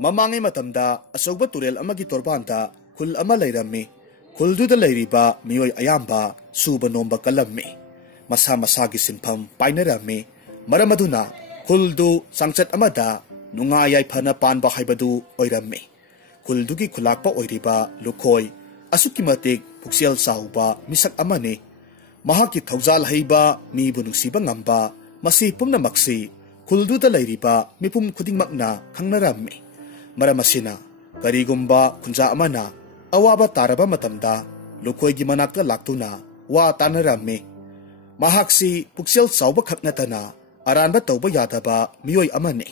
Mamangai matamda asauba turel amagi torbanda khul ama leirammi khulduda leiriba miyoi ayamba suba nomba kalammi masa masagi sinpham painarammi maramaduna khuldu sangchat amada nungayai phana panba haibadu oirammi khuldugi khulakpa oiriba lukhoi asuki matik puksel sauba misak amane mahaki thaujal haiba mibu nungsiba ngamba masi pumna maksi khulduda leiriba mipum khudingmakna khangnarammi maramasina karigumba khunja amana awaba taraba matamda lukhoigi manakta laktuna wa tanarammi mahaksi puksel sauba khaknatana aranba tauba yadaba miyoi amane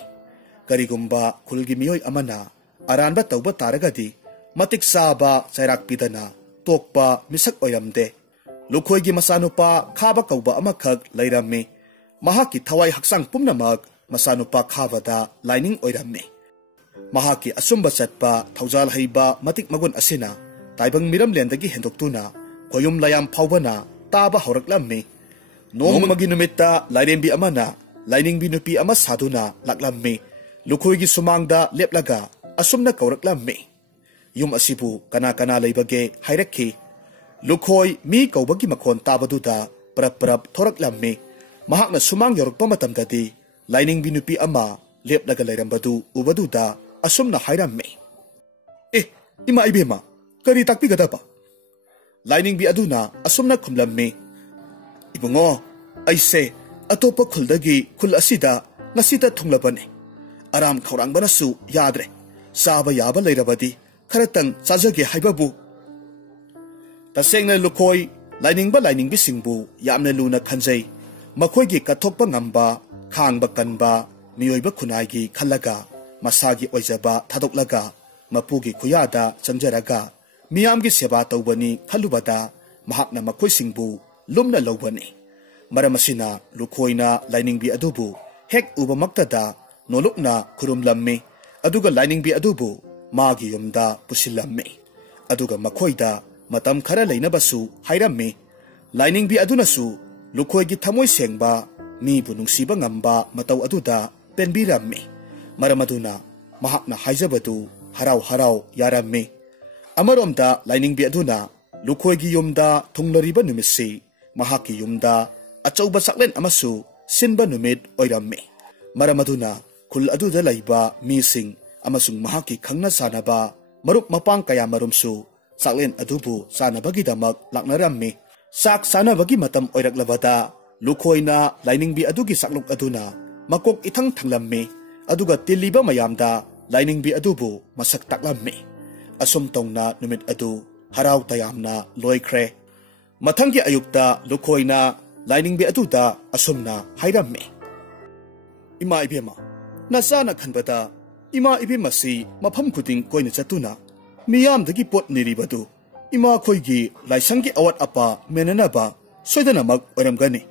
karigumba khulgi miyoi amana aranba tauba taragadi matik saba chairak pidana tokpa misak oiramde lukhoigi masanupa khaba kauba amakhak leirammi mahaki thawai haksang pumnamak masanupa khavada lining oirammi mahaki asumba chatpa thaujal haiba matik magun asina taibang miram lendagi hendoktuna koyum layam phawbana taba horaklammi nongmagi numitta lairembi amana lining bi nupi ama saduna laklammi lukhoigi sumangda leplaga asumna kauraklammi yum asibu kana kana leibage hairakhi lukhoi mi kaubagi makhon tabaduda prap thoraklammi mahakna sumang yorokpa matamdadi lining bi nupi ama leplaga lairambadu ubaduda asumna hairammi ima ibema kari takpi gadaba lining bi aduna asumna khumlammi ibungo aise atopa khuldagi khul asida ngasida thunglabane aram khaurang banasu yadre saba yaba leirabadi kharatang chajage haibabu tasengna lukhoi lining bi singbu yamna luna khanjai makhoigi kathokpa ngamba khangba kanba miyoiba khunai khalaga masagi oijaba thadoklaga mapugi khuyada chanjaraga miyamgi seba tawbani khalubada mahakna makhoi singbu lumna lawbani maramasina lukhoina lining bi adubu hek uba maktada nolokna khurumlammi aduga lining bi adubu magi yumda pusillammi aduga makhoida matam khara leinabasu hairammi lining bi adunasu lukhoigi thamoi sengba mi bunungsiba ngamba mataw aduda penbirammi maramaduna mahakna haijabadu harau yarammi amaromda lining bi aduna lukhoigi yumda thunglariba numisi mahaki yumda achauba saklen amasu sinba numit oirammi maramaduna khul aduda laiba mising amasung mahaki khangna sanaba marup mapang kaya marumsu saklen adubu sanabagi damak laknarammi sak sanabagi matam oiraklabada lukhoina lining bi adugi sakluk aduna makok ithang thanglammi aduga tiliba mayamda lining bi adubu masak taklammi asum tongna numit adu harau tayamna loikre mathangi ayukta lukhoina lining bi aduda asumna hairammi ima ibema nasana khanbada ima ibema si mapham khuding koina chatuna miyamdagi pot niribadu ima khoigi laisangi awat apa menanaba soidana mak oramgani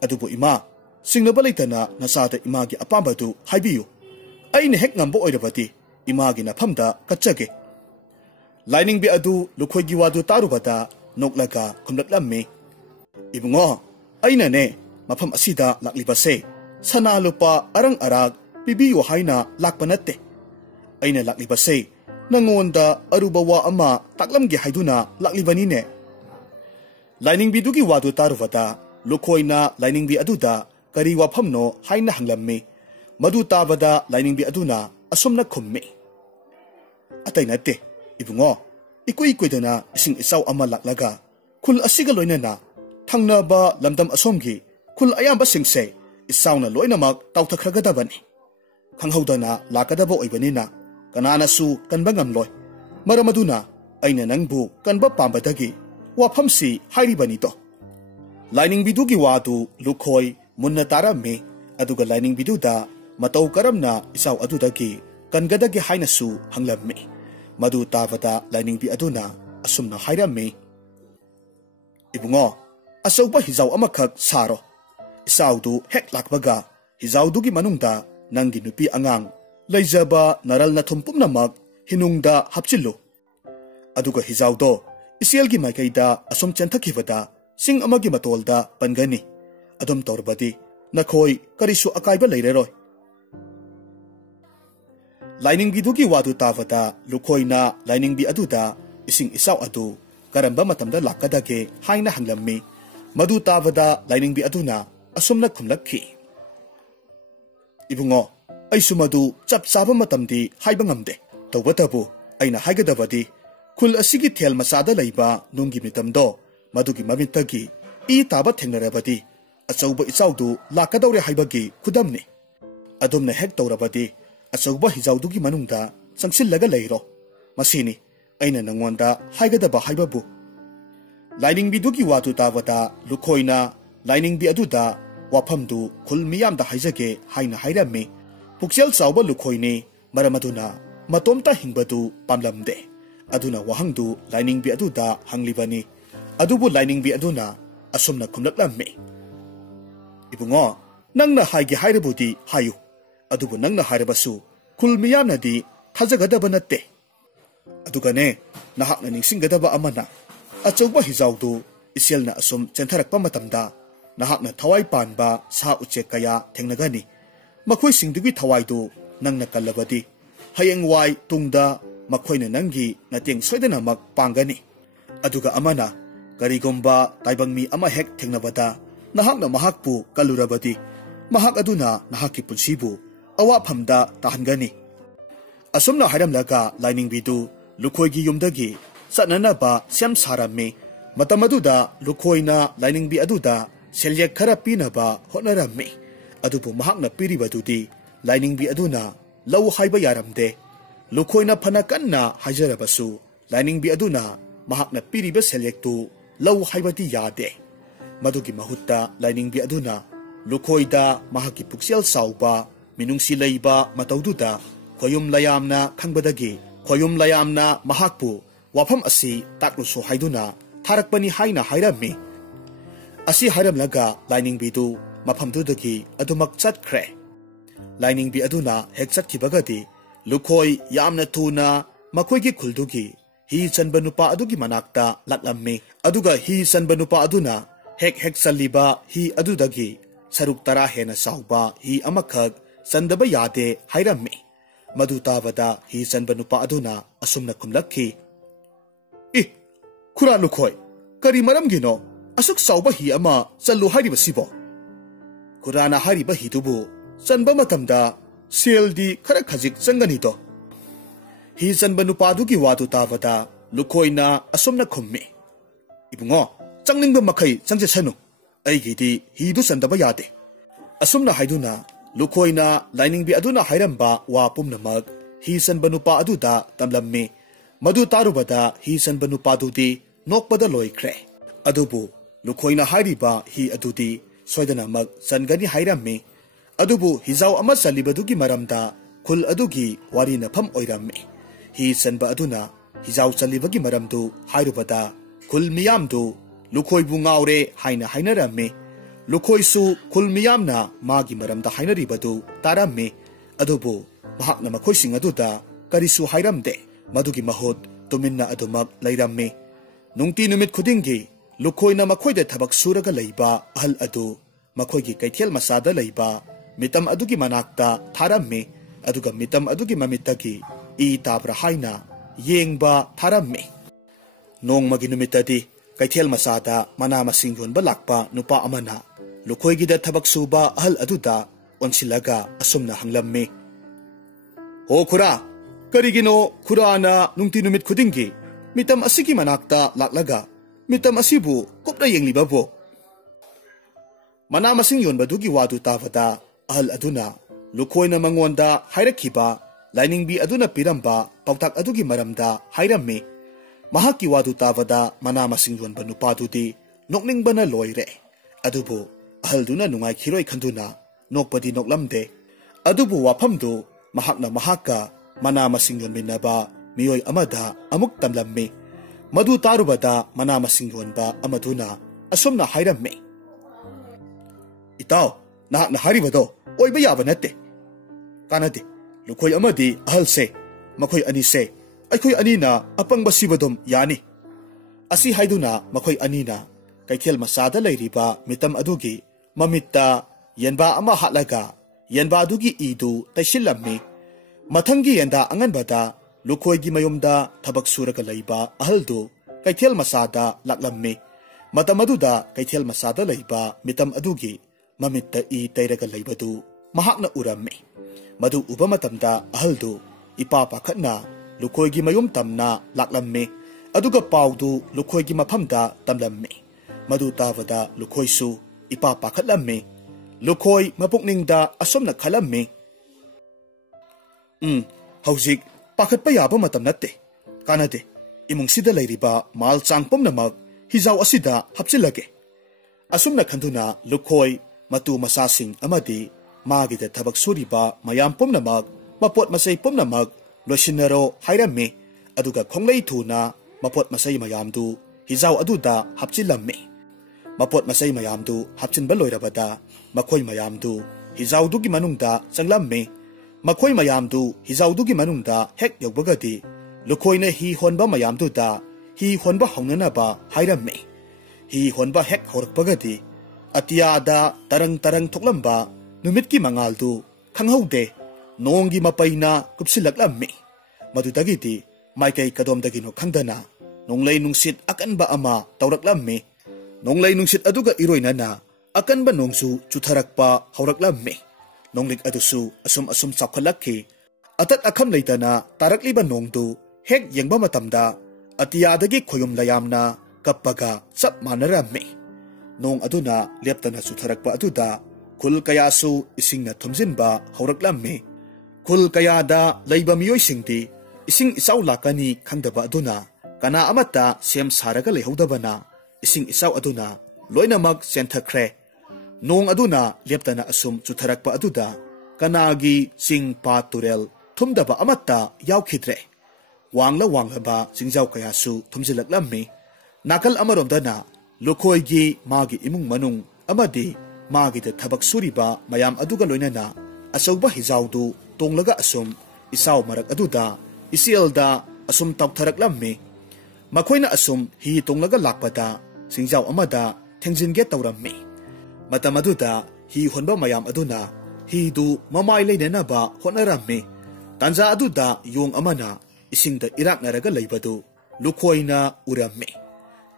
adubu ima singnaba leitana nasada imagi apambadu haibiyu aine hek ngambo oirabati imagi nafamda katchage lining bi adu lukhoigi wadu tarubada noklaga khumlatlammi ibungo aina ne mafam asida laklibase sana lupa arang arak bibiyo haina lakpanatte aina laklibase nangonda aruba wa ama taklamge haiduna laklibani ne lining bi dugi wadu tarubada lukhoina lining bi aduda kari wafamno haina hanglammi madu tabada lining bi aduna asumna khummi atainate ibungo ikui kuidana ising isaw ama laklaga khul asiga loinana thangnaba lamdam asomgi khul ayamba singse isawna loinamak tawthakhragada-bani khanghaudana lakadaba oibanina kanana su kanba ngamloi maramaduna aina nangbu kanba pambadagi wafamsi hairibani to lining bidugi wadu lukhoi munna tarammi aduga lining biduda matau karamna isaw adudagi kangadagi hainasu hanglammi madu tabada lining bi aduna asumna hairammi ibungo asauba hizaw amakhak saro isawdu hek lakbaga hizawdugi manungda nangi nupi angang leijaba naral na thumpumnamak hinungda hapchillu aduga hizawdo iselgi maikaida asum chenthakibada sing amagi matolda pangani adum torbadi nakhoi karisu akaiba leireroi लाइनिंगबीदुगी वादु तावदा लुखोइना लाइनिंगबी अदुदा इसिंग इसाव अदु करंबा मतमदा लाकदागे हाइना हंगलम्मी मदु तावदा लाइनिंगबी अदुना असुमना खुमलक्खी इबुंगो अइसु मदु चप चाबा मतमदी हाइबा ngamde तौबतबु अइना हाइगदबदी खुल असिगी Thiel मसादा लैबा नुंगी मितमदो मदुगी ममितगी ई ताबा थेंगनरबदी अचौबा इचाउदु लाकदौरे हाइबगी खुदमनी अदुमना हेक तौरबदी अचौबा हिजाउदुगी मनुंगदा संगसिल्लगा लैरो मसिनी अइना नंगोंदा हाइगदबा हाइबाबु लाइनिंगबीदुगी वादु तावदा लुखोइना लाइनिंगबी अदुदा वाफमदु खुल मियामदा हाइजगे हाइना हाइरम्मी पुक्सेल चाउबा लुखोइनी मरमदुना मतोमता हिंबदु पामलमदे अदुना वहंगदु लाइनिंगबी अदुदा हंगलिबनी अदुबु लाइनिंगबी अदुना असुमना खुमलक्लम्मी इबुंगो नंगना हाइगे हाइरबुदी हायु अदुबु नंगना हाइरबसु खुल मियामनादी थाजगदबा नत्ते अदुगने नहाकना निंगसिंगदबा अमना अचौबा हिजाउदु इसेलना assume चेंथरकपा मतमदा नहाकना थवाई Panba सा उचे कया थेंगनगनी मखोई सिंगदुगी थवाईदु नंगना कल्लबदी हयेंग Y तुंगदा मखोइना नंगी नतेंग सोइदनमक पांगनी अदुगा अमना करिगुम्बा ताइबंगमी अमा हेक थेंगनबदा नहाकना महाकपु कल्लुरबदी महाक अदुना नहाकी पुंसीबु अवाफमदा ताहनगनी असुमना हाइरमलगा लाइनिंगबीदु लुखोइगी युमदगी चननबा सेम सारम्मी मतमदुदा लुखोइना लाइनिंगबी अदुदा सेल्यक खरा पीनबा होनरम्मी अदुबु महाकना पीरिबदुदी लाइनिंगबी अदुना लौ हाइबा यारमदे लुखोइना फना कन्ना हाइजरबसु लाइनिंगबी अदुना महाकना पीरिबा सेल्यकतु लौ हाइबदी यादे मदुगी महुत्ता लाइनिंगबी अदुना लुखोइदा महाकी पुक्सेल साउबा मिनुंगसी लैबा मतौदुदा खोयुम लयामना खंगबदगी खोयुम लयामना महाकपु वाफम असि ताकलुसु हाइदुना थारकपनी हाइना हाइरम्मी असि हाइरमलगा लाइनिंगबीदु मफमदुदगी अदुमक चटख्रे लाइनिंगबी अदुना हेक चटखिबगदी लुखोई यामना थुना मखोइगी खुलदुगी ही चनबा नुपा अदुगी मनाक्ता लाक्लम्मी अदुगा ही चनबा नुपा अदुना हेक हेक चल्लिबा ही अदुदगी सरुक तरा हेना साउबा ही अमखक चंदबा यादे हाइरम्मी मधु तावदा ही चनबा नुपा अदुना असुमना खुमलक्खी इ खुरा लुखोई करी मरमगिनो असुक साउबा ही अमा चल्लु हाइरिबसिबो खुराना हाइरिबा हिदुबु चनबा मतमदा सेलदी खरा खजिक चंगनिदो ही चनबा नुपादुगी वादु तावदा लुखोइना असुमना खुम्मी इबुंगो चंगनिंबा मखै चंगजेसनु अइगिदी हिदु चंदबा यादे असुमना हाइदुना लुखोइना लाइनिंगबी अदुना हाइरम्बा वा पुमनमक ही चनबा नुपा अदुदा तमलम्मी मधु तारुबदा ही चनबा नुपादुदी नोकपदा लोइख्रे अदुबु लुखोइना हाइरिबा ही अदुदी सोइदनमक चनगनी हाइरम्मी अदुबु हिजाउ अमा चलिबदुगी मरमदा खुल अदुगी वारी नफम ओइरम्मी ही चनबा अदुना हिजाउ चलिबगी मरमदु हाइरुबदा खुल मियामदु लुखोइबु ngaure हाइना हाइनरम्मी लुखोइसु खुल मियामना मागी मरमदा हाइनरिबदु तारम्मी अदुबु महाकना मखोइसिंग अदुदा करिसु हाइरमदे मदुगी महोत तुमिन्ना अदुमक लैरम्मी नुंगती नुमित खुदिंगी लुखोइना मखोइदे थबक सुरगा लैबा अहल अदु मखोइगी कैथेल मसादा लैबा मितम अदुगी मनाक्ता थारम्मी अदुगा मितम अदुगी ममितगी ई ताब्रा हाइना येंगबा थारम्मी नोंगमगी नुमितदी कैथेल मसादा मना मसिंग योनबा लाक्पा नुपा अमना लुखोइगिदा थबक सुबा अहल अदुदा ओनसिलगा असुमना हंगलम्मी हो खुरा करिगिनो खुराना नुंगती नुमित खुदिंगी मितम असिगी मनाक्ता लाक्लगा मितम असिबु कुपना येंगलिबाबो मना मसिंग योनबदुगी वादु तावदा अहल अदुना लुखोइना मंगोंदा हाइरखिबा लाइनिंगबी अदुना पिरंबा पौताक अदुगी मरमदा हाइरम्मी महाकी वादु तावदा मना मसिंग योनबा नुपादुदी नोकनिंगबना लोइरे अदुबु अहलदुना नुंगाइ खिरोइ खंदुना नोकपदी नोकलमदे अदुबु वाफमदु महाकना महाका मना मसिंग योनमिनबा मियोय अमदा अमुक तमलम्मी मधु तारुबदा मना मसिंग योनबा अमदुना असुमना हाइरम्मी इताव नाहकना हारिबदो ओइबा याबा नत्ते कानदे लुखोइ अमदी अहलसे मखोइ अनिसे अखोइ अनीना अपंग बसिबदुम यानी असि हाइदुना मखोइ अनीना कैथेल मसादा लैरिबा मितम अदुगी ममित्ता यनबा अमा हालगा यनबा अदुगी ईदु तैसिलम्मी Mathangi yenda anganbada lukhoigi mayumda thabak suraka leiba ahaldu kaithel masada laklamme. Matamaduda kaithel masada leiba mitam adugi mamitta I tairaga leibadu mahakna uramme. Madu uba matamda ahaldu ipa pakhatna lukhoigi mayum tamna laklamme. Aduga paudu lukhoigi maphamda tamlamme. Madu tavada lukhoisu ipa pakhatlamme. Lukhoi mapukningda asomna khalamme. Hauzik pakhatpa yaba matam natte. Kanade imungsida leiriba mal changpom namak hizaw asida hapsilage. Asumna khanduna lukhoi matu masasing amadi magida thabak suriba mayam pom namak mapot masay pom namak losinaro hairamme. Aduga khonglei thuna mapot masay mayamdu hizaw aduda hapchilamme. Mapot masay mayamdu hapchinba loirabada makhoi mayamdu hizawdugi manungda changlamme. Makhoi mayamdu hizawdugi manungda hek yobagadi lukhoina hi honba mayamduda hi honba haunanaba hairamme. Hi honba hek horakpagadi atiyada tarang thoklamba numitki mangaldu khanghaude nonggi mapaina kupsilaklamme. Madudagidi maikai kadomdagino khandana nonglei nungsit akanba ama tawraklamme. Nonglei nungsit aduga iroinana akanba nongsu chutharakpa hauраklamme. Nonglik adusu asum chapkhalakki atat akham leitana tarakliba nongdu hek yengba matamda atiyadagi khoyum layamna kappaga chap manaramme. Nong aduna leptana chutharakpa aduda khul kayasu isingna thumjinba hauраklamme. Khul kayada leiba miyoi singdi ising isaw lakani khangdaba aduna kana amata sem saraga lehodabana ising isaw aduna loinamak senthakre. Nong aduna leptana asum chutharakpa aduda kanagi sing pa turel thumdaba amata yaukhidre. Wangla ba singjaw kayasu thumjilaklamme. Nakal amaromdana lukhoigi magi imung manung amadi magi de thabak suriba mayam aduga loinana asauba hizawdu tonglaga asum isaw marak aduda isielda asum tawtharaklamme. Makhoina asum hi tonglaga lakpada singjaw amada thengjinge tawramme. Matamaduda hi honba mayam aduna hi du mamai leinanaba honaramme. Tanja aduda yong amana isingda iraknaraga leibadu lukhoina uramme.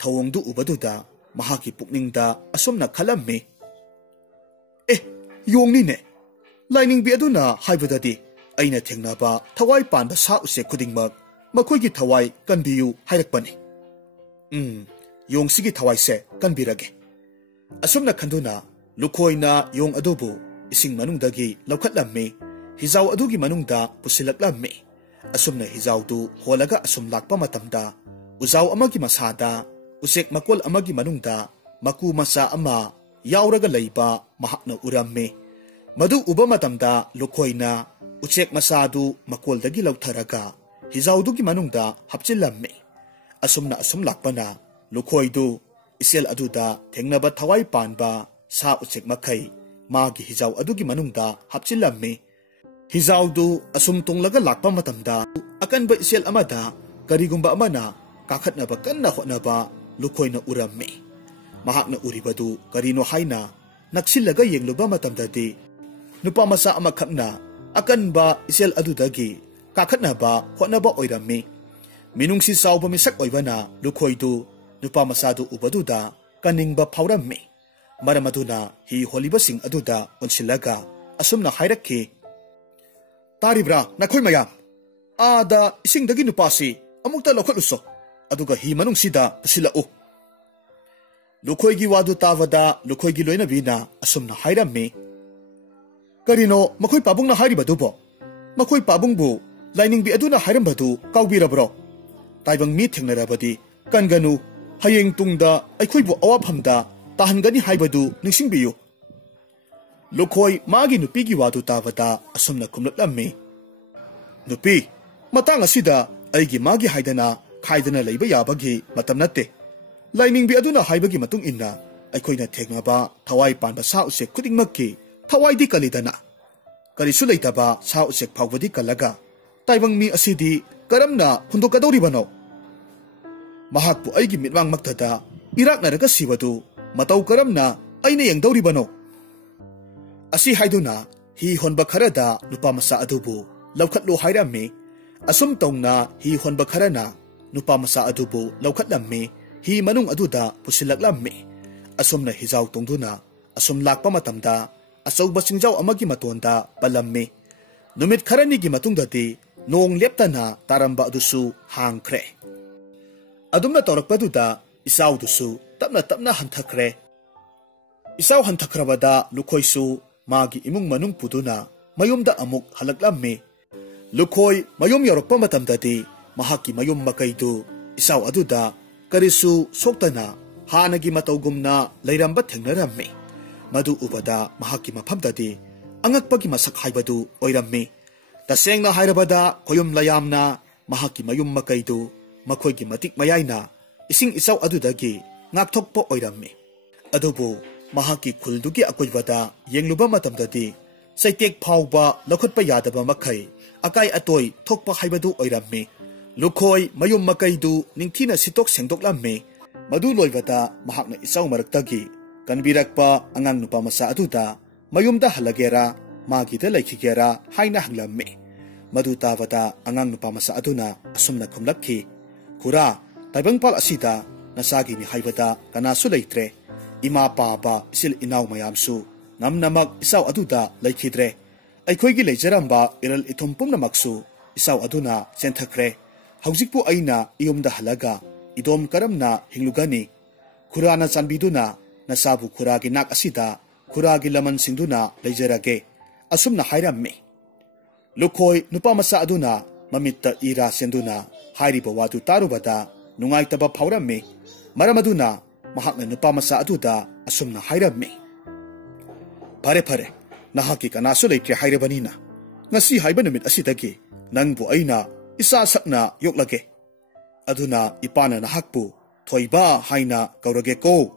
Thawongdu ubaduda mahaki pukningda asomna khalamme. Yongni ne laining bi aduna haibadadi aina thengnaba thawai panba sa use khudingmak makhoigi thawai kanbiyu hairakpani. Yongsigi thawai se kanbirage. Asumna khanduna lukhoina yong adubu ising manungdagi laukhatlamme. Hizaw adugi manungda pusilaklamme. Asumna hizawdu holaga asum lakpa matamda uzaw amagi masada usek makol amagi manungda maku masa ama yauraga leiba mahakna uramme. Madu uba matamda lukhoina uchek masadu makoldagi lautharaga hizawdugi manungda hapchilamme. Asumna asum lakpana lukhoidu isel aduda thengnaba thawai panba sa uchek makai magi hizaw adugi manungda hapchilamme. Hizawdu asum tonglaga lakpa matamda akanba isel amada karigumba amana kakhatnaba kanna hotnaba lukhoina uramme. Mahakna uribadu karino haina naksilaga yengluba matamdadi nupa masa amakhakna akanba isel adudagi kakhatnaba hotnaba oiramme. Minungsi sawba misak oibana lukhoidu nupa masadu ubaduda kaningba phawramme. Maramaduna hi holibasing aduda onsilaga asumna hairakki. Taribra nakhoi mayam ada isingdagi nupasi amukta lokhaluso aduga hi manungsida pusilau. Lukhoigi wadu tavada lukhoigi loinabina asumna hairamme. Karino makhoi pabungna hairibadubo makhoi pabungbu laining bi aduna hairambadu kawbirabro. Taibang mi thengnarabadi kanganu hayeng tungda aikhoibu awaphamda tahangani haibadu ningsingbiyu. Lukhoi magi nupigi wadu tavada asumna kumlaklamme. Nupi matang asida aigi magi haidana khaidana leiba yabagi matam natte. Laining bi aduna haibagi matung inna aikhoina thengnaba thawai panba sa usek khudingmakki thawai di kalidana. Karisu leitaba sa usek phawbadi kalaga taibang mi asidi karamna hundokadoribano. Mahakpu aigi mitwang maktada iraknaraga sibadu matau karamna aina yengdoribano. Asi haiduna hi honba kharada nupa masa adubu लौखत्लो हाइरम्मी assume तौना ही होनबा खरना नुपा मसा अदुबु लौखत्लम्मी ही मनुंग अदुदा पुसिलक्लम्मी असुमना हिजाव तोंदुना assume Lhakpa मतमदा अचौबा चिंजाव अमगी मतोंदा पलम्मी नुमित खरनीगी मतुंगददी नोंग लेप्तना तारंबा अदुसु हांगख्रे अदुमना तौरक्पदुदा इसाउदुसु तपना तपना हंथख्रे इसाउ हंथख्रबदा लुखोइसु मागी इमुंग मनुंग पुदुना मयुमदा अमुक हलक्लम्मी लुखोई मयुम यौरक्पा मतमददी महाकी मयुम मकैदु इसाउ अदुदा करिसु सोक्तना हानगी मतौगुमना लैरंबा थेंगनरम्मी मधु उबदा महाकी मफमददी अंगक्पगी मसक हाइबदु ओइरम्मी तसेंगना हाइरबदा खोयुम लयामना महाकी मयुम मकैदु मखोइगी मतिक मयाइना इसिंग इसाउ अदुदगी ngakthokpo oirammi adubu mahaki khuldugi akoibada yengluba matamdadi saitek phawba lokhotpa yadaba makhai akai atoi thokpa haibadu oirammi lukhoi mayum makaidu ningthina sitok sengdoklammi madu loibada mahakna isau maraktagi kanbirakpa angang nupa masa aduda mayumda halagera magida laikhigera haina hanglammi madu tawada angang nupa masa aduna asumna khumlakhi khura taibangpal asida nasagi ni haibada kanasu leitre ima paba isil inaw mayamsu namnamak isaw aduda laikhidre aikhoigi leijaramba iral ithum namaksu isaw aduna senthakre haujikpu aina iyumda halaga idom karamna hinglugani khurana chanbiduna nasabu khuragi nak asida khuragi laman singduna leijarage asumna hairammi lukhoi nupa masa aduna mamitta ira senduna hairiba wadu tarubada nungaitaba phaurammi Maramaduna mahakna nupa masa aduda asumna hairammi Pare pare nahaki kanasu leitre hairabanina ngasi haiba numit asidagi nangbu aina isa sakna yoklage aduna ipana nahakpu thoiba haina kaurage ko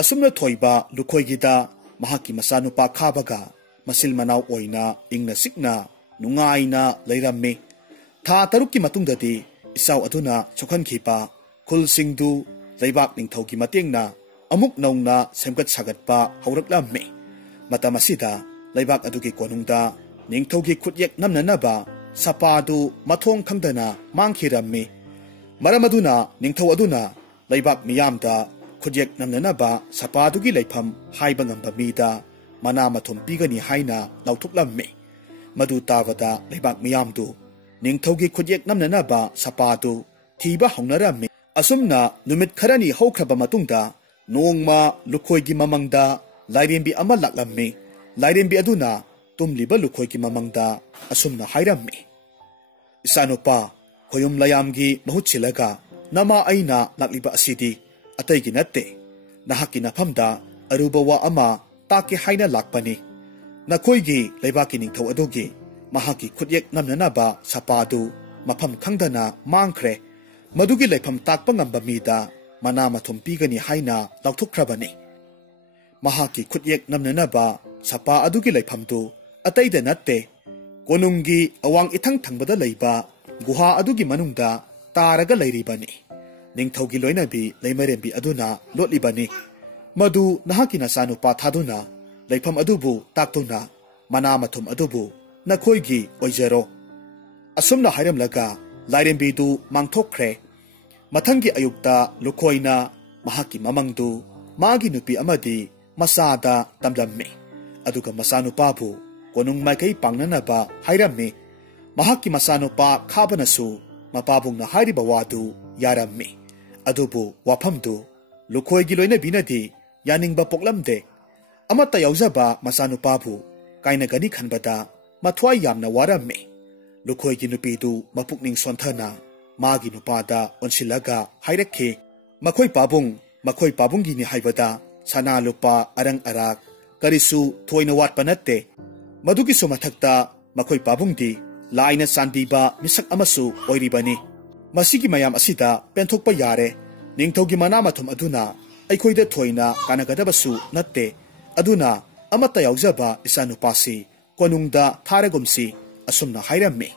asumna thoiba lukhoigida mahaki masa nupa khabaga masil manaw oina ingna sikna nungaina leirammi tha tarukki matungdadi isaw aduna chokhan khipa khul singdu leibak ningthaugi matengna amuk naungna semgat sagatpa hauraklammi matamasida leibak adugi konungda ningthaugi khutyek namnanaba sapadu mathong khangdana mangkhirammi maramaduna ningthau aduna leibak miyamda khutyek namnanaba sapadugi leifam haiba ngamba mida mana mathum pigani haina lauthuklammi madu tawada leibak miyamdu ningthaugi khutyek namnanaba sapadu thiba hongnarammi asumna numit kharani haukraba matungda nongma lukhoigi mamangda lairembi ama laklammi lairembi aduna tumliba lukhoigi mamangda asumna hairammi isanopa khoyum layamgi mahutchilaga nama aina lakliba asidi ataigi natte nahaki nafamda aruba wa ama taki haina lakpani nakhoigi leibaki ningthau adogi mahaki khutyek namnanaba sapadu mafam khangdana mangkhre Madugi leifam takpa ngamba mida mana mathum pigani haina lauthukhrabani mahaki khutyek namnanaba sapa adugi leifamdu ataida natte konungi awang ithang thangbada leiba guha adugi manungda taraga leiribani ningthaugi loinabi leimarembi aduna lotlibani madu nahaki nasanu pathaduna leifam adubu taktuna mana mathum adubu nakhoigi oijaro asumna hairamlaga lairembidu mangthokre mathangi ayukta lukhoina mahaki mamangdu magi nupi amadi masada tamlammi aduga masanu pabu konung maikai pangnanaba hairammi mahaki masanu pa khabanasu mapabungna hairiba wadu yarammi adubu waphamdu lukhoigi loina binadi yaningba poklamde amata yaujaba masanu pabu kaina gani khanbada mathwai yamna warammi lukhoigi nupidu mapukning sonthana magi nupada onsilaga hairakhe makhoi pabungi ni haibada sana lupa arang arak karisu thoina watpa natte madugi somathakta makhoi pabungdi laina sandiba misak amasu oiribani masigi mayam asida penthokpa yare ningthogi mana mathum aduna aikhoida thoina kanagadabasu natte aduna amata yaujaba isanu pasi konungda tharagumsi asumna hairammi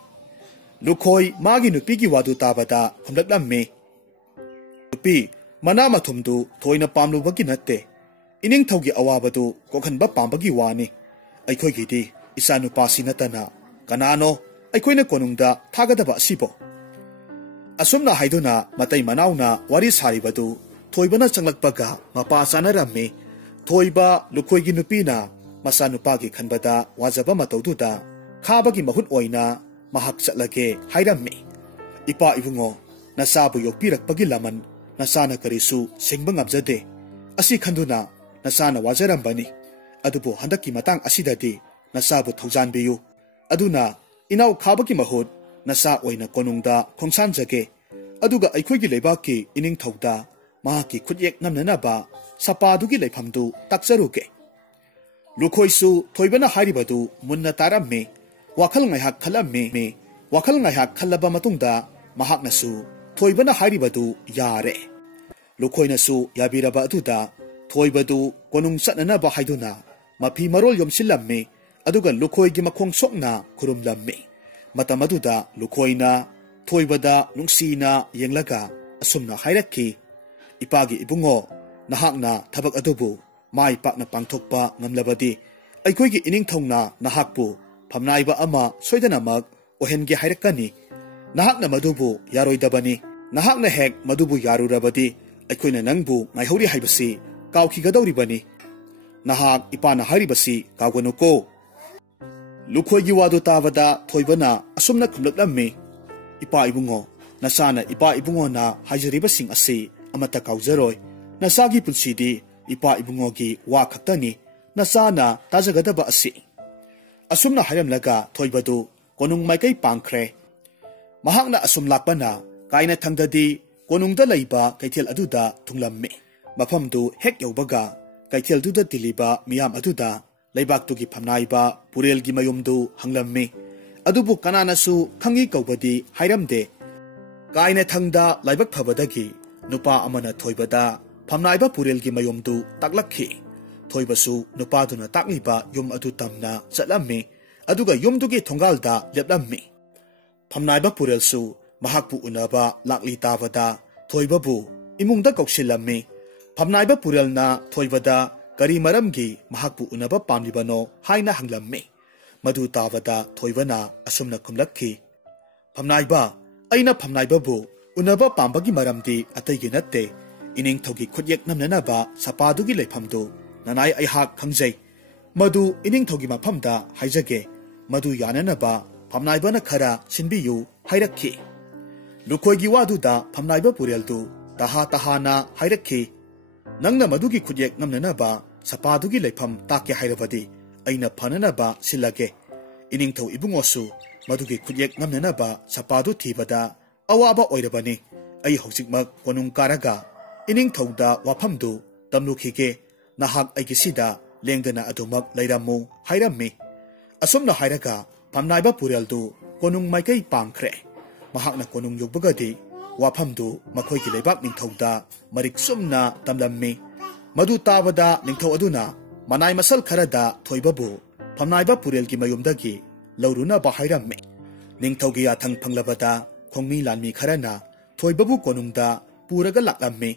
lukhoi magi nupigi wadu tabada khumlaklammi nupi mana mathumdu thoina pamlubagi natte ining thogi awabadu kokhanba pambagi wani aikhoigidi isanu pasi natana Kanano aikoina konungda thagadaba asibo asumna haiduna matai manauna wari saribadu thoibana changlakpaga mapa sanarame thoiba lukhoigi nupina masa nupagi khanbada wajaba mataududa khabagi mahut oina mahak chatlage hairame ipa ibungo nasabu yokpirakpagi laman nasana karisu singba ngabjade asi khanduna nasana wajarambani adubu handaki matang asidadi nasabu thaujanbiyu aduna inaw khabagi mahut nasa oina konungda khongsanjage aduga aikhoigi leibaki ining thauda mahaki khutyek namnanaba sapadugi leifamdu takcharuge lukhoisu thoibana haribadu munna taramme wakhal ngaihak khalamme wakhal ngaihak khallaba matungda mahaknasu thoibana haribadu yare lukhoinasu yabiraba aduda thoibadu konung satnanaba haiduna mapi marol yomsillamme aduga lukhoigi makhong sokna khurumlamme matamaduda lukhoina thoibada nungsina yenglaga asumna hairakki ipagi ibungo nahakna thabak adubu mai pakna pangthokpa ngamlabadi aikhoigi ining thongna nahakpu phamnaiba ama soidanamak ohengi hairakani nahakna madubu yaroidabani nahakna hek madubu yarurabadi aikhoina nangbu ngaihori haibasi kawkhigadawribani nahak ipana haribasi kawganuko lukhoigi wadu tabada thoibana asumna khumlaklamme ipa ibungo nasana ipa ibungo na hajariba sing ase amata kaujaroi nasagi punsidi ipa ibungo gi wa khaktani nasana tajagadaba ase asumna haramlaga thoibadu konung maikai pangkhre mahakna asum lakpana kaina thangdadi konungda leiba kaithel aduda thunglamme mafamdu hek yobaga kaithel duda diliba miyam aduda leibaktugi phamnaiba purelgi mayumdu hanglamme adubu kananasu khangi kaubadi hairamde kaina thangda laibak phabadagi nupa amana thoibada phamnaiba purelgi mayumdu taklakhi thoibasu nupa duna takliba yum adu tamna chatlamme aduga yumdugi thongalda leplamme phamnaiba purelsu mahakpu unaba lakli tabada thoibabu imungda koksilamme phamnaiba purelna thoibada kari maramgi mahakpu unaba pamlibano haina hanglamme madu tabada thoibana asumna kumlakhi phamnaiba aina phamnaibabu unaba pambagi maramdi ataigi natte ining thogi khutyek namnanaba sapadugi leifamdu nanai aihak khangjai madu ining thogi mafamda haijage madu yananaba phamnaibana khara sinbiyu hairakhi lukhoigi waduda phamnaiba pureldu tahana hairakhi nangna madugi khutyek namnanaba sapadugi leifam takya hairabadi aina phananaba silage ining thau ibungosu madugi khutyek namnanaba sapadu thibada awaba oirabani ai hojikmak konung karaga ining thauda wafamdu tamlukhige nahak aigisida lengdana adumak leiramu hairammi asumna hairaga phamnaiba pureldu konung maikai pangkhre mahakna konung yogbagadi wafamdu makhoigi leibak ningthauda marik sumna tamlammi madu tabada ningthau aduna manai masal kharada thoibabu phamnaiba purelgi mayumdagi lauruna bahairammi ningthaugi athang phanglabada khongmi lanmi kharana thoibabu konungda puraga laklammi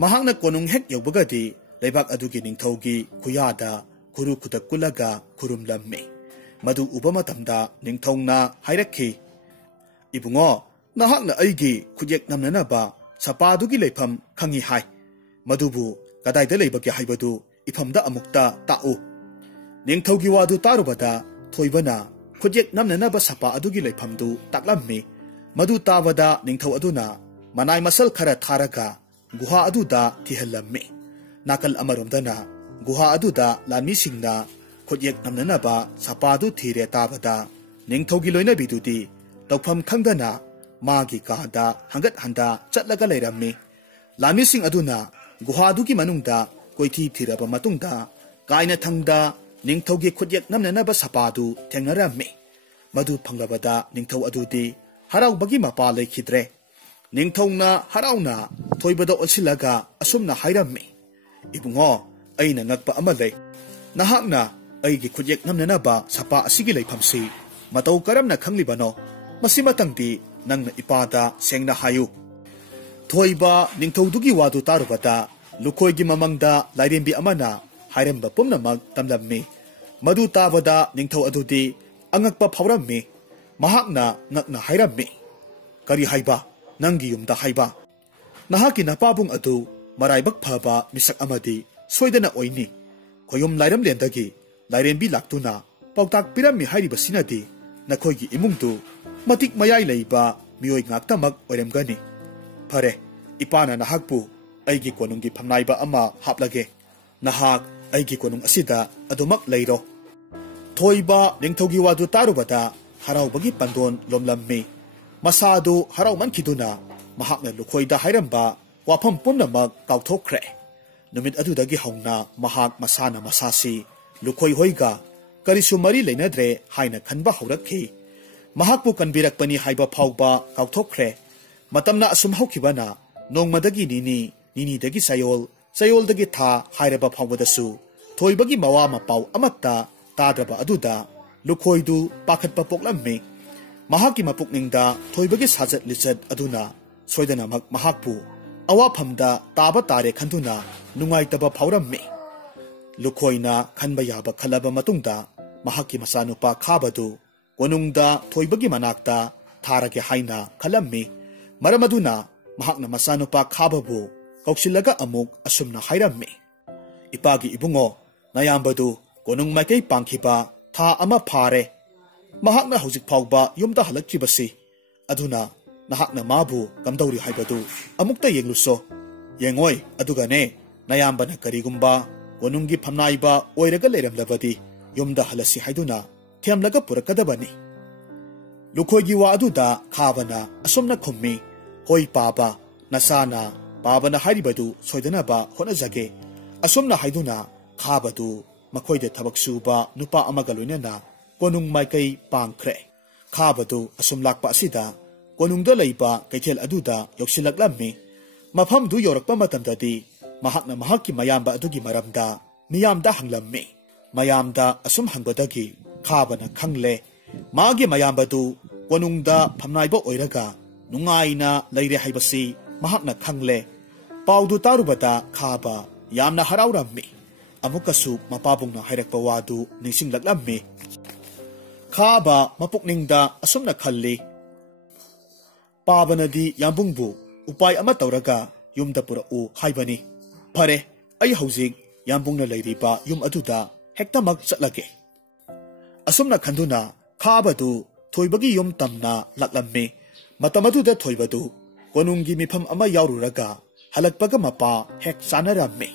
mahakna konung hek yobagadi leibak adugi ningthaugi khuyada khuru khudak kulaga khurumlammi madu ubama tamda ningthongna hairakhi ibungo nahakna aigi khuyek namnanaba sapadugi leifam khangi hai madubu kadaida leibaki haibadu ifamda amukta ta'u ningthaugi wadu tarubada thoibana khuyek namnanaba sapa adugi leifamdu taklammi madu tabada ningthau aduna manai masal khara tharaga guha aduda thihallammi nakal amaromdana guha aduda lanmi singna khuyek namnanaba sapadu thire tabada ningthaugi loina bidudi tawpham khangdana magi kada hangat handa chatlaga leirammi lanmi sing aduna guha adugi manungda koithi thiraba matungda kaina thangda ningthaugi khuyek namnanaba sapadu thengnarammi madu phanglabada ningthau adudi harau bagi mapa lekhidre ningthongna harauna thoibada onsilaga asumna hairammi ibungo aina ngakpa amale nahakna aigi khuyek namnanaba sapa asigi leifamsi matau karamna khanglibano masimatangdi nangna ipada sengna hayu thoiba ningthaudugi wadu tarubada lukhoigi mamangda lairembi amana hairamba pumnamak tamlammi madu tabada ningthau adudi angakpa phawrammi mahakna ngakna hairammi kari haiba nangi yumda haiba nahaki napabung adu maraibak phaba misak amadi soidana oini khoyum lairam lendagi lairembi laktuna pautak pirammi hairiba sinadi nakhoigi imungdu matik mayai leiba mioi ngaktamak oiremgani phare ipana nahakpu aigi konungi phamnaiba ama haplage nahak aigi konung asida adumak leiro thoiba ningthogi wadu tarubada haraubagi pandon lomlammi masadu harauman kiduna mahakna lukhoida hairamba wafam pumnamak kauthokre numit adudagi hauna mahak masana masasi lukhoi hoiga karisu mari leinadre haina khanba haurakhi mahakpu kanbirakpani haiba phauba kauthokre matamna asum haukibana nongmadagi nini dagi sayol dagi tha hairaba phawbadasu thoibagi mawa mapau amatta tadraba aduda lukhoidu pakhatpa poklammi mahaki mapukningda thoibagi sajat lichat aduna soidanamak mahakpu awaphamda taba tare khanduna nungaitaba phawrammi lukhoina khanba yaba khalaba matungda mahaki masanupa khabadu konungda thoibagi manakta tharage haina khalammi maramaduna mahakna masanupa khababu kauksilaga amuk asumna hairammi ipagi ibungo nayambadu konung maikei pangkhiba tha ama phare mahakna hojik phawba yumda halakchibasi aduna nahakna mabu kamdauri haibadu amukta yengluso yengoi adugane nayambana karigumba konungi phamnaiba oiraga leiramlabadi yumda halasi haiduna thiamlaga purakadabani lukhoigi wa aduda khabana asumna khummi hoi paba nasana babana haribadu soidanaba honajage asumna haiduna khabadu makhoide thabak suba nupa amaga loinana konung maikai pangkhre khabadu asum lakpa asida konungda leiba kaithel aduda yoksilaklammi mafamdu yorakpa matamdadi mahakna mahakki mayamba adugi maramda miyamda hanglammi mayamda asum hangbadagi khabana khangle magi mayambadu konungda phamnaiba oiraga nungaina leire haibasi mahakna khangle paudu tarubada khaba yamna haraurammi amukasu mapabungna hairakpa wadu ningsinglaklammi khaba mapukningda asumna khalli pabanadi yambungbu upai ama tauraga yumda purau haibani phare ai hojik yambungna leiriba yum aduda hektamak chatlage asumna khanduna khabadu thoibagi yum tamna laklammi matamaduda thoibadu konungi mifam ama yaururaga halakpaga mapa hek chanarammi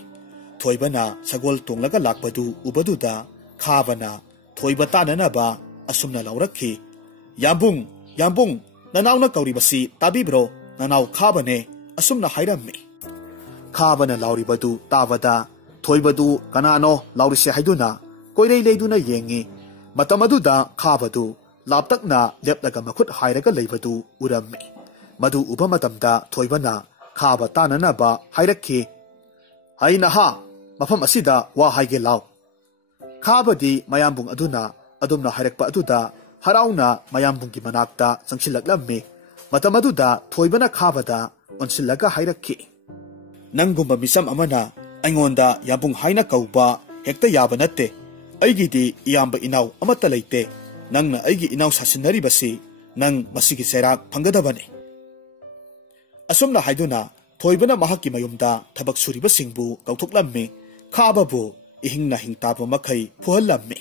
thoibana sagol tonglaga lakpadu ubaduda khabana thoiba tananaba asumna laurakhi yambung nanauna kauribasi tabibro nanau khabane asumna hairammi khabana lauribadu tabada thoibadu kanano laurise haiduna koirei leiduna yengi matamaduda khabadu laptakna lepdaga makhut hairaga leibadu urammi madu uba matamda thoibana khaba tananaba hairakhi haina ha mafam asida wa haige law khabadi mayambung aduna adumna hairakpa aduda harauna mayambungki manakta changsilaklammi matamaduda thoibana khabada onsilaga hairakhi nangumba misam amana aingonda yambung haina kauba hekta yaba natte aigidi iyamba inaw amata leite nangna aigi inaw sasinari basi nang masigi serak phangadabani asumna haiduna thoibana mahakki mayumda thabak suriba singbu kauthoklammi khababu ihingna hingtaba makhai phuhallammi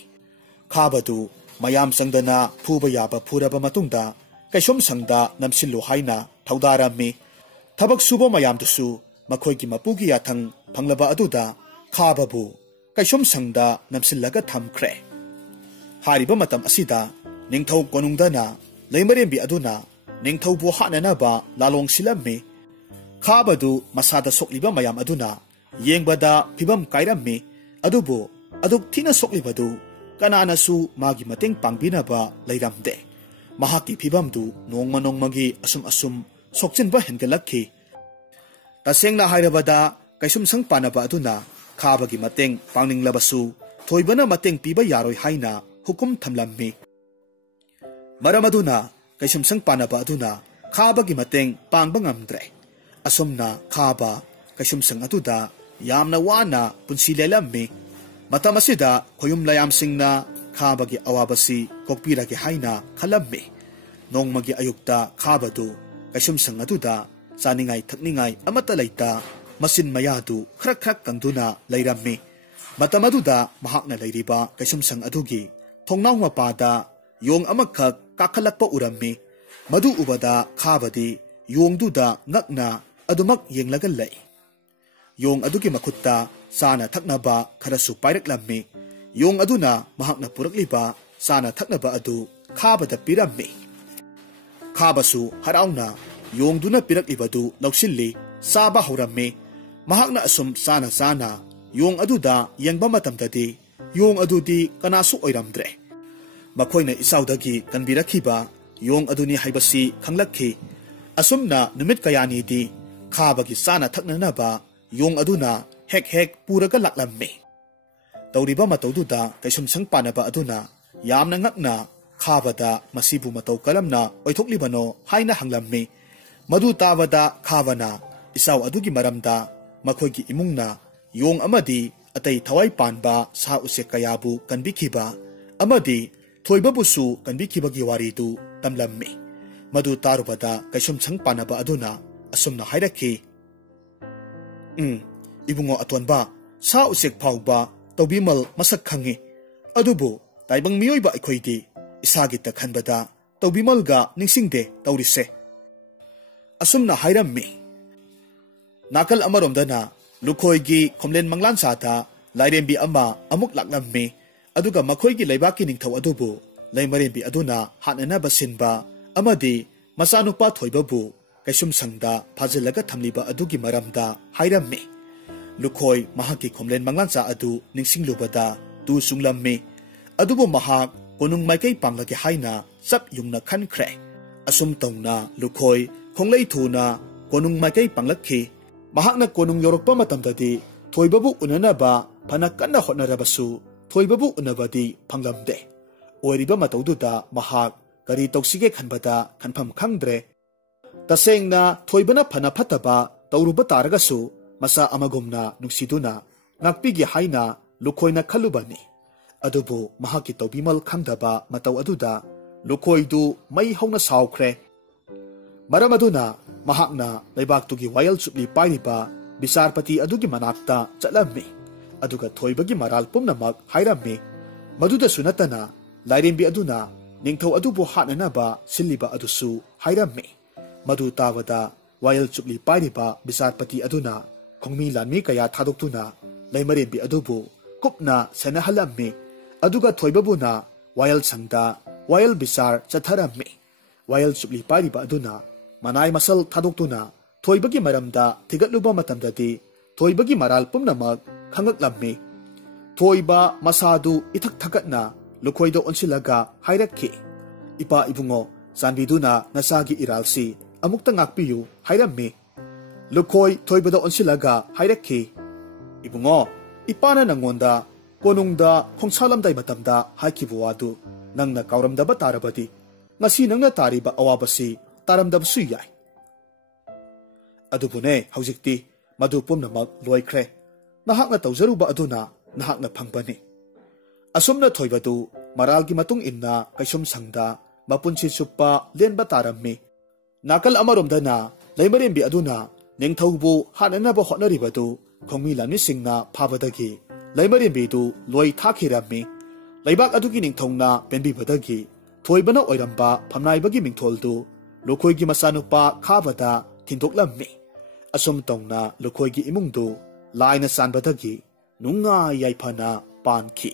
khabadu mayam sangdana phuba yaba phuraba matungda kaisum sangda namsillu haina thaudarammi thabak suba mayam dusu makhoigi mapugi yathang phanglaba aduda khababu kaisum sangda namsillaga thamkhre hariba matam asida ningthau konungdana leimarembi aduna ningthau bu hananaba lalong silammi khabadu masada sokliba mayam aduna yengbada phibam kairammi adubu aduk thina soklibadu kananasu magi mateng pangbinaba leiramde mahaki phibamdu nongmagi asum sokchinba hengalakhi tasengna hairabada kaisum sang panaba aduna khabagi mateng pangninglabasu thoibana mateng piba yaroi haina hukum thamlammi maramaduna kaisum sang panaba aduna khabagi mateng pangba ngamdre asumna khaba kaisum sang aduda yamna wana punsi lelammi matamasida khoyum layam singna खाबगी अवाबसी कोकपीरगे हाइना खलम्मे नोंमगी Ayukta खाबदु कैसुम संग अदुदा चानिंगाई थकनिंगाई अमता लैता मसिन मयादु खरक खरक कंदुना लैरम्मे मतम अदुदा महाकना लैरिबा कैसुम संग अदुगी थोंनाव मपादा Yong अमखक काखलक्पा उरम्मे मधु उबदा खाबदी योंगदुदा ngakna adumak yenglaga lay yong adugi makutta sana thaknaba kharasu pairaklamme yong aduna mahakna purakliba sana thaknaba adu khabada piramme khabasu harauna yongduna piraklibadu lausilli saba horamme mahakna asum sana sana yong aduda yengba matamdadi yong adudi kanasu oiramdre makhoina isaudagi kanbirakhiba yong aduni haibasi khanglakhi asumna numit kayani di खाबगी साना थकननबा Yong अदुना हेक हेक पुरगा लाक्लम्मे तौरिबा मतौदुदा कैसुम संग Panba अदुना यामना ngakna खाबदा मसिबु मतौ Kalamna ओइथोक्लिबनो हाइना हंगलम्मे मधु तावदा खाबना इसाव अदुगी मरमदा मखोगी इमुंगना Yong अमदी अतै थवाई पानबा सा उसे कयाबु कनबिखिबा अमदी थोइबबुसु कनबिखिबगी वारिदु तमलम्मे मधु तारुबदा कैसुम संग पानबा अदुना असुमना हाइरखी इबुंगो अतोनबा सा उसेक फाउबा तौबिमल मसक खंगे अदुबु ताइबंग मियोइबा अखोइदी इसागी तखनबदा तौबिमलगा निंसिंगदे तौरिसे असुमना हाइरम्मी नाकल अमरोमदना लुखोइगी खोमलेन मंगलान साता लाइरेंबी अमा अमुक लाक्लम्मी अदुगा मखोइगी लैबाकी निंथौ अदुबु लैमरेंबी अदुना हाननबा सिनबा अमदी मसानुपा थोइबबु कैसुम संगदा फाजिलगा थमलिबा अदुगी मरमदा हाइरम्मे लुखोय महाकी खोमलेन मंगलांचा अदु निंसिंगलुबदा तु सुंगलम्मे अदुबो महाक कोनुंग माइकै पांगलगे हाइना सब युंगना खनख्रे असुम तौना लुखोय खोंगलै थुना कोनुंग माइकै पांगलखि महाकना कोनुंग योरकपा मतमददी थोइबबु उननबा फना कन्ना होटनरबसु थोइबबु उनबदी फंगलमदे ओरिबा मतौदुदा महाक करी तौसिगे खनबदा खनफम खंगद्रे तसेंगना थोइबना फना फतबा तौरुबा तारगसु मसा अमगुमना नुक्सिदुना नाकपिगी हाइना लुखोइना खलुबनी अदुबु महाकी तौबिमल खंगदबा मतौ अदुदा लुखोइदु मई हौना सावख्रे मरम अदुना महाकना लैबाक्तुगी वायल चुपली पाइरिबा बिसारपति अदुगी मनाक्ता चलम्मे अदुगा थोइबगी मराल पुमनमक हाइरम्मे मदुदा सुनतना लाइरेंबी अदुना निंथौ अदुबु हाननबा सिल्लिबा अदुसु हाइरम्मे मधु तावदा वायल चुपली पाइरिबा बिसारपति अदुना खोंगमी लानमी कया थादोक्तुना लैमरेंबी अदुबु कुपना सेनहलम्मे अदुगा थोइबबुना वायल संगदा वायल बिसार चथरम्मे वायल चुपली पाइरिबा अदुना मनाय मसल थादोक्तुना थोइबगी मरमदा थिगतलुबा मतमददी थोइबगी मराल पुमनमक खंगकलम्मे थोइबा मसादु इथक थकतना लुखोइदो ओनसिलगा हाइरक्खि इपा इबुंगो चांबिदुना नसागी इरालसी अमुक्ता ngakpiyu हाइरम्मे लुखोय थोइबदो ओनसिलगा हाइरक्खि इबुंगो इपाना नंगोंदा कोनुंगदा खोंसालमदाई मतमदा हाइखिबु वादु नंगना कावरमदबा तारबदी ngasi नंगना तारिबा अवाबसी तारमदबसु याय अदुबुने हौजिक्ति मधु पुमनमक लोइख्रे नहाकना तौजरुबा अदुना नहाकना फंगबनी असुमना थोइबदु मरालगी मतुंग इन्ना कैसुम संगदा मपुनसि चुप्पा लेनबा तारम्मे नाकल अमरोमदना लैमरेंबी अदुना निंथौबु हाननबा होटनरिबदु खोंगमी लानमी सिंगना फाबदगी लैमरेंबीदु लोइ थाखिरम्मे लैबाक अदुगी निंथौना पेनबिबदगी थोइबना ओइरम्बा फमनाइबगी मिंथोलदु लुखोइगी मसानुपा खाबदा थिंदोक्लम्मे असुम तौना लुखोइगी इमुंगदु लाइना सानबदगी नुंगा याइफना पानखि।